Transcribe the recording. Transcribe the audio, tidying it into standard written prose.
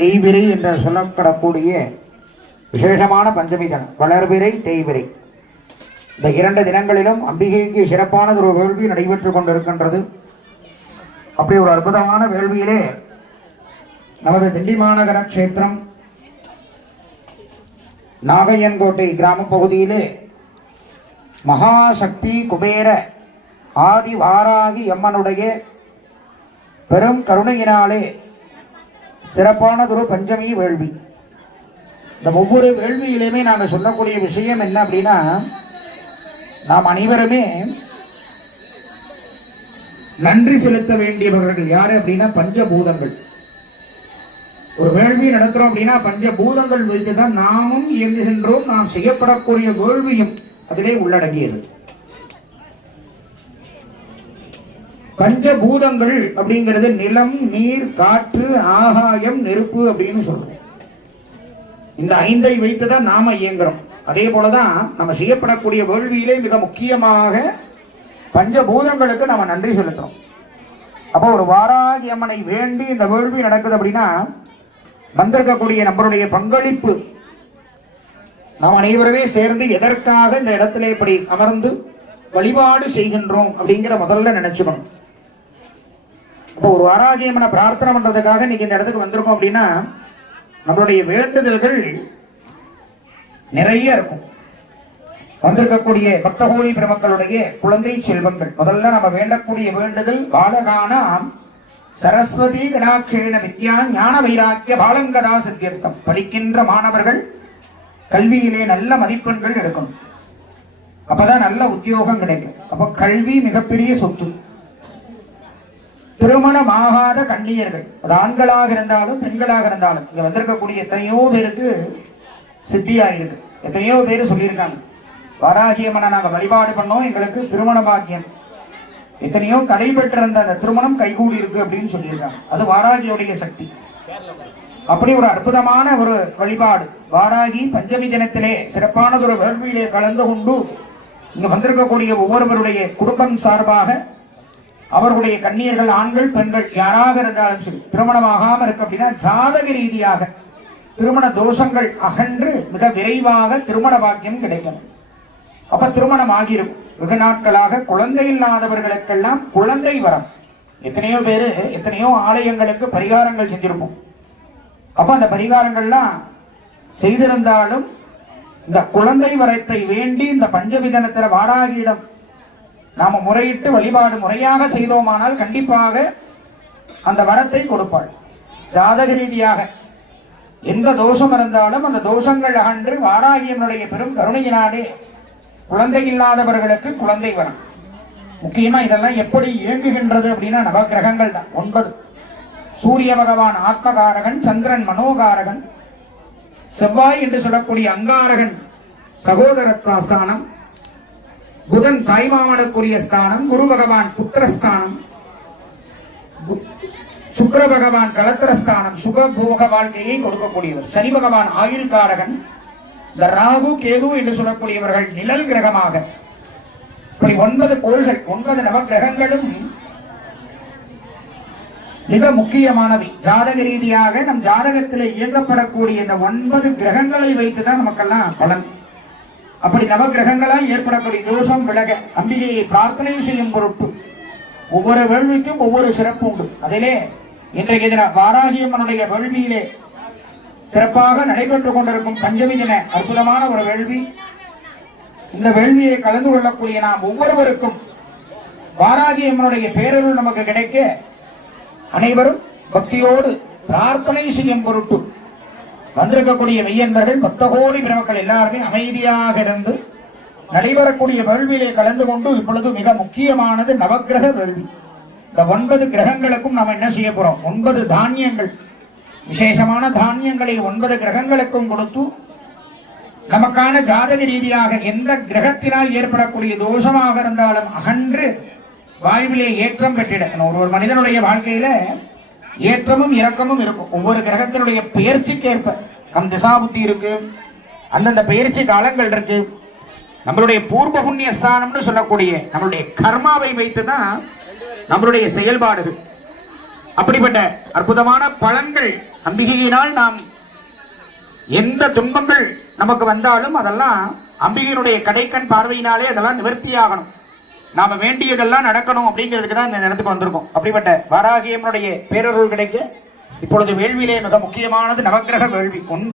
தேய்பிரை என்று சொல்லப்படக்கூடிய விசேஷமான பஞ்சமி தினம். வளர்பிறை தேய்பிரை இந்த 2 தினங்களிலும் அம்பிகைக்கு சிறப்பானது ஒரு வேள்வி நடைபெற்றுக் கொண்டிருக்கின்றது. அப்படி ஒரு அற்புதமான வேள்வியிலே நமது திண்டி மாநகர கஷேத்திரம் நாகையன்கோட்டை கிராம பகுதியிலே மகாசக்தி குபேர ஆதி வாராகி அம்மனுடைய பெரும் கருணையினாலே சிறப்பானதொரு பஞ்சமி வேள்வி. இந்த ஒவ்வொரு வேள்வியிலுமே நாங்கள் சொல்லக்கூடிய விஷயம் என்ன அப்படின்னா, நாம் அனைவருமே நன்றி செலுத்த வேண்டியவர்கள் யாரு அப்படின்னா பஞ்சபூதங்கள். ஒரு வேள்வி நடத்துறோம் அப்படின்னா பஞ்சபூதங்கள் வைத்துதான் நாமும் இயங்குகின்றோம். நாம் செய்யப்படக்கூடிய வேள்வியும் அதிலே உள்ளடங்கியது. பஞ்சபூதங்கள் அப்படிங்கிறது நிலம், நீர், காற்று, ஆகாயம், நெருப்பு அப்படின்னு சொல்றோம். இந்த 5ஐ வைத்துதான் நாம இயங்குறோம். அதே போலதான் நம்ம செய்யப்படக்கூடிய வேள்வியிலே மிக முக்கியமாக பஞ்சபூதங்களுக்கு நாம நன்றி செலுத்துறோம். அப்போ ஒரு வாராகி அம்மனை வேண்டி இந்த வேள்வி நடக்குது அப்படின்னா வந்திருக்கக்கூடிய நம்மளுடைய பங்களிப்பு நாம் அனைவருமே சேர்ந்து எதற்காக இந்த இடத்துல இப்படி அமர்ந்து வழிபாடு செய்கின்றோம் அப்படிங்கிற முதல்ல நினைச்சுக்கணும். அப்போ ஒரு வாராகி அம்மனை பிரார்த்தனை பண்றதுக்காக இன்னைக்கு இந்த இடத்துக்கு வந்திருக்கோம் அப்படின்னா நம்மளுடைய வேண்டுதல்கள் நிறைய இருக்கும். வந்திருக்கக்கூடிய பக்தகோடி பெருமக்களுடைய குழந்தை செல்வங்கள் முதல்ல நம்ம வேண்டக்கூடிய வேண்டுதல் பாலகானாம் சரஸ்வதி கடாட்சேன வித்யா ஞான வைராக்கிய பாலங்கதா சித்தியர்த்தம். படிக்கின்ற மாணவர்கள் கல்வியிலே நல்ல மதிப்பெண்கள் எடுக்கணும். அப்பதான் நல்ல உத்தியோகம் கிடைக்கும். அப்ப கல்வி மிகப்பெரிய சொத்து. திருமணமாகாத கன்னியர்கள், அது ஆண்களாக இருந்தாலும் பெண்களாக இருந்தாலும், இங்க வந்திருக்கக்கூடிய எத்தனையோ பேருக்கு சித்தியாயிருக்கு. எத்தனையோ பேர் சொல்லியிருக்காங்க, வாராகி அம்மனை நாங்கள் வழிபாடு பண்ணோம், எங்களுக்கு திருமண பாக்கியம், எத்தனையோ தடைபெற்றிருந்த அந்த திருமணம் கைகூடி இருக்கு அப்படின்னு சொல்லியிருக்காங்க. அது வாராகியுடைய சக்தி. அப்படி ஒரு அற்புதமான ஒரு வழிபாடு வாராகி பஞ்சமி தினத்திலே சிறப்பானது ஒரு வேள்வியிலே கலந்து கொண்டு இங்க வந்திருக்கக்கூடிய ஒவ்வொருவருடைய குடும்பம் சார்பாக அவர்களுடைய கன்னியர்கள், ஆண்கள், பெண்கள் யாராக இருந்தாலும் சரி, திருமணமாகாம இருக்கு அப்படின்னா ஜாதக ரீதியாக திருமண தோஷங்கள் அகன்று மிக விரைவாக திருமண பாக்கியம் கிடைக்கணும். அப்ப திருமணம் ஆகியிருக்கும். வெகு நாட்களாக குழந்தை இல்லாதவர்களுக்கெல்லாம் குழந்தை வரம். எத்தனையோ பேரு எத்தனையோ ஆலயங்களுக்கு பரிகாரங்கள் செஞ்சிருப்போம். அப்ப அந்த பரிகாரங்கள்லாம் செய்திருந்தாலும் இந்த குழந்தை வரத்தை வேண்டி இந்த பஞ்சவிதனத்தில வாராகியிடம் நாம முறையிட்டு வழிபாடு முறையாக செய்தோமானால் கண்டிப்பாக அந்த வரத்தை கொடுப்பாள். ஜாதக ரீதியாக எந்த தோஷம் இருந்தாலும் அந்த தோஷங்கள் அகன்று வாராகியனுடைய பெரும் கருணையினாலே குழந்தை இல்லாதவர்களுக்கு குழந்தை வரம். முக்கியமா இதெல்லாம் எப்படி இயங்குகின்றது அப்படின்னா நவகிரகங்கள் தான் 9. சூரிய பகவான் ஆத்மகாரகன், சந்திரன் மனோகாரகன், செவ்வாய் என்று சொல்லக்கூடிய அங்காரகன் சகோதரத்வாஸ்தானம், புதன் தாய்மாமனுக்குரிய ஸ்தானம், குரு பகவான் புத்திரஸ்தானம், சுக்கிர பகவான் கலத்திரஸ்தானம், சுகபோக வாழ்க்கையை கொடுக்கக்கூடியவர், சனி பகவான் ஆயுள் காரகன், இந்த ராகு கேது என்று சொல்லக்கூடியவர்கள் நிழல் கிரகமாக. இப்படி 9 கோள்கள், 9 நவகிரகங்களும் மிக முக்கியமானவை. ஜாதக ரீதியாக நம் ஜாதகத்தில் இயங்கப்படக்கூடிய இந்த 9 கிரகங்களை வைத்துதான் நமக்கெல்லாம் பலன். அப்படி நவகிரகங்களால் ஏற்படக்கூடிய தோஷம் விலக அம்பிகையை பிரார்த்தனை செய்யும் பொருட்டு ஒவ்வொரு வேள்விக்கும் ஒவ்வொரு சிறப்பு உண்டு. அதிலே இன்றைய தின வாராகியம்மனுடைய வேள்வியிலே சிறப்பாக நடைபெற்றுக் கொண்டிருக்கும் பஞ்சமி தின அற்புதமான ஒரு வேள்வி. இந்த வேள்வியை கலந்து கொள்ளக்கூடிய நாம் ஒவ்வொருவருக்கும் வாராகியம்மனுடைய பேரருள் நமக்கு கிடைக்க அனைவரும் பக்தியோடு பிரார்த்தனை செய்யும் பொருட்டு வந்திருக்கக்கூடிய மெய்யன்பர்கள், பக்தகோடி பெருமக்கள் எல்லாருமே அமைதியாக இருந்து நடைபெறக்கூடிய வேள்வியிலே கலந்து கொண்டு இப்பொழுது மிக முக்கியமானது நவக்கிரக வேள்வி. இந்த 9 கிரகங்களுக்கும் நாம் என்ன செய்ய போறோம்? 9 தானியங்கள், விசேஷமான தானியங்களை 9 கிரகங்களுக்கும் கொடுத்து நமக்கான ஜாதக ரீதியாக எந்த கிரகத்தினால் ஏற்படக்கூடிய தோஷமாக இருந்தாலும் அகன்று வாழ்விலே ஏற்றம் பெற்றிட. ஒரு மனிதனுடைய வாழ்க்கையில ஏற்றமும் இறக்கமும் இருக்கும். ஒவ்வொரு கிரகத்தினுடைய பெயர்ச்சிக்கு ஏற்ப நம் திசாபுத்தி இருக்கு, அந்தந்த பெயர்ச்சி காலங்கள் இருக்கு. நம்மளுடைய பூர்வ புண்ணிய ஸ்தானம்னு சொல்லக்கூடிய நம்மளுடைய கர்மாவை வைத்துதான் நம்மளுடைய செயல்பாடுகள். அப்படிப்பட்ட அற்புதமான பலன்கள் அம்பிகையினால் நாம் எந்த துன்பங்கள் நமக்கு வந்தாலும் அதெல்லாம் அம்பிகையினுடைய கடைக்கண் பார்வையினாலே அதெல்லாம் நிவர்த்தியாகணும். நாம வேண்டியதெல்லாம் நடக்கணும் அப்படிங்கிறதுக்கு தான் இந்த நேரத்துக்கு வந்திருக்கோம். அப்படிப்பட்ட வாராகியம்மனுடைய பேரருள் கிடைக்க இப்பொழுது வேள்வியிலே மிக முக்கியமானது நவக்கிரக வேள்வி.